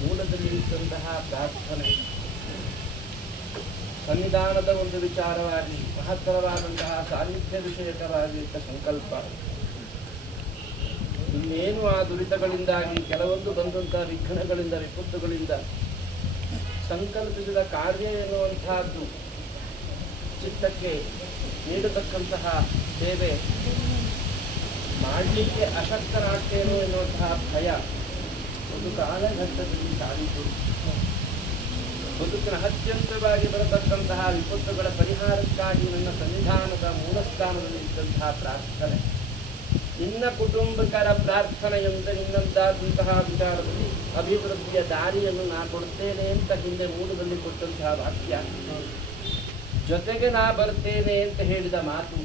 ಮೂಲದಲ್ಲಿ ಇದ್ದಂತಹ ಪ್ರಾರ್ಥನೆ, ಸನ್ನಿಧಾನದ ಒಂದು ವಿಚಾರವಾಗಿ ಮಹತ್ತರವಾದಂತಹ ಸಾನ್ನಿಧ್ಯ ವಿಷಯಕವಾಗಿದ್ದ ಸಂಕಲ್ಪ, ಇನ್ನೇನು ಆ ದುರಿತಗಳಿಂದಾಗಿ ಕೆಲವೊಂದು ಬಂದಂತಹ ವಿಘ್ನಗಳಿಂದ ವಿಪತ್ತುಗಳಿಂದ ಸಂಕಲ್ಪಿಸಿದ ಕಾರ್ಯ ಎನ್ನುವಂತಹದ್ದು ಚಿತ್ತಕ್ಕೆ ನೀಡತಕ್ಕಂತಹ ಸೇವೆ ಮಾಡಲಿಕ್ಕೆ ಅಶಕ್ತನಾಗ್ತೇನೋ ಎನ್ನುವಂತಹ ಭಯ ಒಂದು ಕಾಲಘಟ್ಟದಲ್ಲಿ ಸಾಗಿತು. ಬದುಕಿನ ಅತ್ಯಂತವಾಗಿ ಬರತಕ್ಕಂತಹ ವಿಪತ್ತುಗಳ ಪರಿಹಾರಕ್ಕಾಗಿ ನನ್ನ ಸನ್ನಿಧಾನದ ಮೂಲಸ್ಥಾನದಲ್ಲಿ ಇದ್ದಂತಹ ಪ್ರಾರ್ಥನೆ, ನಿನ್ನ ಕುಟುಂಬಕರ ಪ್ರಾರ್ಥನೆಯಂತೆ ನಿನ್ನಂತಾದಂತಹ ವಿಚಾರದಲ್ಲಿ ಅಭಿವೃದ್ಧಿಯ ದಾರಿಯನ್ನು ನಾ ಕೊಡ್ತೇನೆ ಅಂತ ಹಿಂದೆ ಮೂಲದಲ್ಲಿ ಕೊಟ್ಟಂತಹ ವಾಕ್ಯ, ಜೊತೆಗೆ ನಾ ಬರ್ತೇನೆ ಅಂತ ಹೇಳಿದ ಮಾತು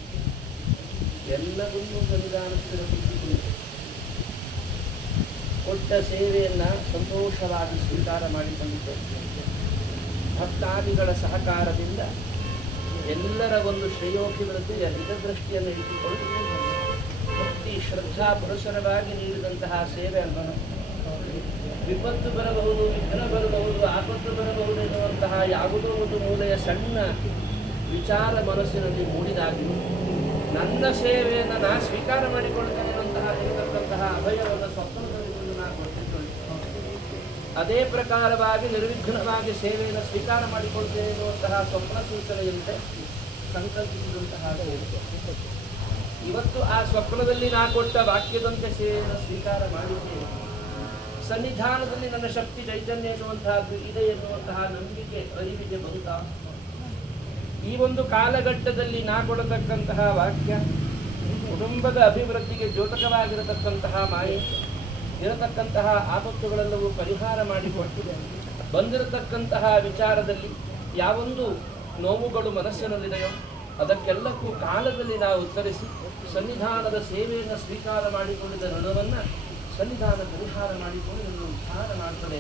ಎಲ್ಲವನ್ನೂ ಸನ್ನಿಧಾನಸ್ಥಿರಪಡಿಸಿಕೊಂಡು ಕೊಟ್ಟ ಸೇವೆಯನ್ನು ಸಂತೋಷವಾಗಿ ಸ್ವೀಕಾರ ಮಾಡಿಕೊಂಡಿದ್ದೇನೆ. ಭಕ್ತಾದಿಗಳ ಸಹಕಾರದಿಂದ ಎಲ್ಲರ ಒಂದು ಶ್ರೇಯೋಭಿವೃದ್ಧಿಯ ಹಿತದೃಷ್ಟಿಯನ್ನು ಇಟ್ಟುಕೊಂಡು ಭಕ್ತಿ ಶ್ರದ್ಧಾ ಪುರಸರವಾಗಿ ನೀಡಿದಂತಹ ಸೇವೆ ಅಲ್ವನು. ವಿಪತ್ತು ಬರಬಹುದು, ವಿಘ್ನ ಬರಬಹುದು, ಆಪತ್ತು ಬರಬಹುದು ಎನ್ನುವಂತಹ ಯಾವುದೋ ಒಂದು ಮೂಲೆಯ ಸಣ್ಣ ವಿಚಾರ ಮನಸ್ಸಿನಲ್ಲಿ ಮೂಡಿದಾಗಿ ನನ್ನ ಸೇವೆಯನ್ನು ನಾ ಸ್ವೀಕಾರ ಮಾಡಿಕೊಳ್ತೇನೆ ಅನ್ನುವಂತಹ ಇರತಕ್ಕಂತಹ ಅಭಯವನ್ನು ಸ್ವಪ್ನದಲ್ಲಿ ನಾನು ಕೊಟ್ಟಿದ್ದೇನೆ. ಅದೇ ಪ್ರಕಾರವಾಗಿ ನಿರ್ವಿಘ್ನವಾಗಿ ಸೇವೆಯನ್ನು ಸ್ವೀಕಾರ ಮಾಡಿಕೊಳ್ತೇನೆ ಎನ್ನುವಂತಹ ಸ್ವಪ್ನ ಸೂಚನೆಯಂತೆ ಸಂಕಲ್ಪಿಸಿದಂತಹ ಸೇವೆ ಇವತ್ತು ಆ ಸ್ವಪ್ನದಲ್ಲಿ ನಾ ಕೊಟ್ಟ ವಾಕ್ಯದಂತೆ ಸೇವೆಯನ್ನು ಸ್ವೀಕಾರ ಮಾಡಿದ್ದೇನೆ. ಸನ್ನಿಧಾನದಲ್ಲಿ ನನ್ನ ಶಕ್ತಿ ಚೈತನ್ಯ ಎನ್ನುವಂತಹದ್ದು ಇದೆ ಎನ್ನುವಂತಹ ನಂಬಿಕೆ ಅರಿವಿಗೆ ಬಂತ. ಈ ಒಂದು ಕಾಲಘಟ್ಟದಲ್ಲಿ ನಾ ಕೊಡತಕ್ಕಂತಹ ವಾಕ್ಯ ಕುಟುಂಬದ ಅಭಿವೃದ್ಧಿಗೆ ದ್ಯೋತಕವಾಗಿರತಕ್ಕಂತಹ ಮಾಯೆ, ಇರತಕ್ಕಂತಹ ಆಪತ್ತುಗಳೆಲ್ಲವೂ ಪರಿಹಾರ ಮಾಡಿಕೊಟ್ಟಿದೆ. ಬಂದಿರತಕ್ಕಂತಹ ವಿಚಾರದಲ್ಲಿ ಯಾವೊಂದು ನೋವುಗಳು ಮನಸ್ಸಿನಲ್ಲಿದೆಯೋ ಅದಕ್ಕೆಲ್ಲಕ್ಕೂ ಕಾಲದಲ್ಲಿ ನಾವು ಉತ್ತರಿಸಿ ಸನ್ನಿಧಾನದ ಸೇವೆಯನ್ನು ಸ್ವೀಕಾರ ಮಾಡಿಕೊಂಡಿದ್ದ ಋಣವನ್ನು ಸನ್ನಿಧಾನ ಪರಿಹಾರ ಮಾಡಿಕೊಂಡು ಉದ್ಧಾರ ಮಾಡ್ತದೆ.